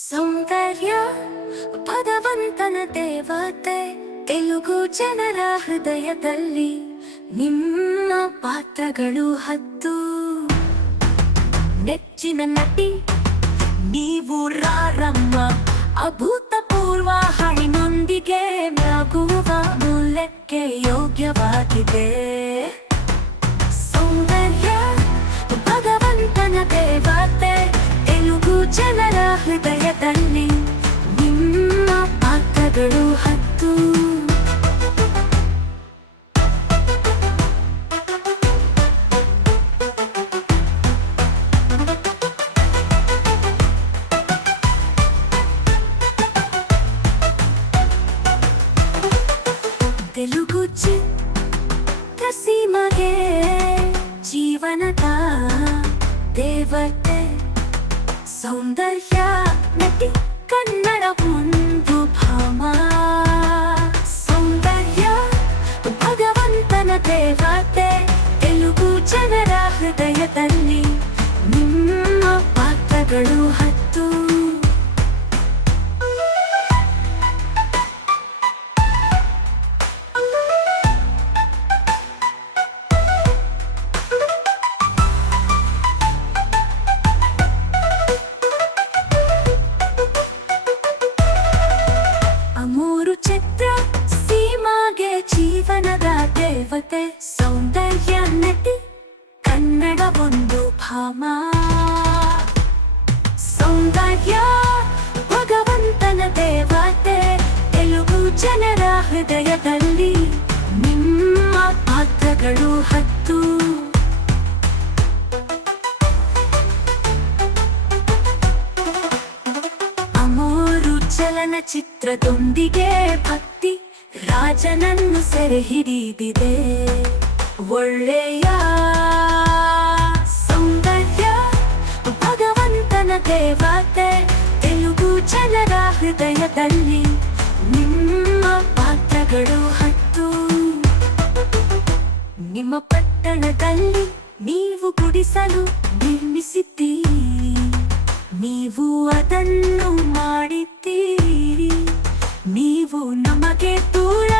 ಸೌಂದರ್ಯ ಭಗವಂತನ ದೇವತೆ ತೆಲುಗು ಜನರ ಹೃದಯದಲ್ಲಿ ನಿಮ್ಮ ಪಾತ್ರಗಳು 10 ನೆಚ್ಚಿನ ನಟಿ ನೀವು ರಾರಮ್ಮ ಅಭೂತಪೂರ್ವ ಹಾಡಿನೊಂದಿಗೆ ನಗುವ ಮೂಲಕ್ಕೆ ಯೋಗ್ಯವಾಗಿದೆ ಸೌಂದರ್ಯ ಭಗವಂತನ ದೇವತೆ ತೆಲುಗು ಜನರ ಹೃದಯದಲ್ಲಿ ನಿಮ್ಮ ಪಾತ್ರಗಳು 10 ತೆಲುಗು ಚಿತ್ರಸೀಮೆಗೆ ಜೀವನದ ದೇವತೆ ಸೌಂದರ್ಯ ನಟಿ ಕನ್ನಡ ಒಂದು ಭಾಮ ಸೌಂದರ್ಯ ಭಗವಂತನ ದೇವತೆ ತೆಲುಗು ಜನರ ಹೃದಯದಲ್ಲಿ ನಿಮ್ಮ ಪಾತ್ರಗಳು 10 ಅಮೂರು ಚಿತ್ರ ಸೀಮಾಗೆ ಜೀವನದ ದೇವತೆ ಸೌಂದರ್ಯ ನಟಿ ಕನ್ನಡ ಒಂದು ಭಾಮ ಸೌಂದರ್ಯ ಭಗವಂತನ ದೇವತೆ ತೆಲುಗು ಜನರ ಹೃದಯದಲ್ಲಿ ನಿಮ್ಮ ಪಾತ್ರಗಳು 10 ಚಲನಚಿತ್ರದೊಂದಿಗೆ ಭಕ್ತಿ ರಾಜನನ್ನು ಸೆರೆ ಹಿಡಿದಿದೆ ಒಳ್ಳೆಯ ಸೌಂದರ್ಯ ಭಗವಂತನ ದೇವತೆ ತೆಲುಗು ಜನರ ಹೃದಯದಲ್ಲಿ ನಿಮ್ಮ ಪಾತ್ರಗಳು 10 ನಿಮ್ಮ ಪಟ್ಟಣದಲ್ಲಿ ನೀವು ಗುಡಿಸಲು ನಿರ್ಮಿಸಿದ್ದೀರಿ ನೀವು ಅದನ್ನು ಮಾಡಿದ್ದೀರಿ ನೀವು ನಮಗೆ ದೂರ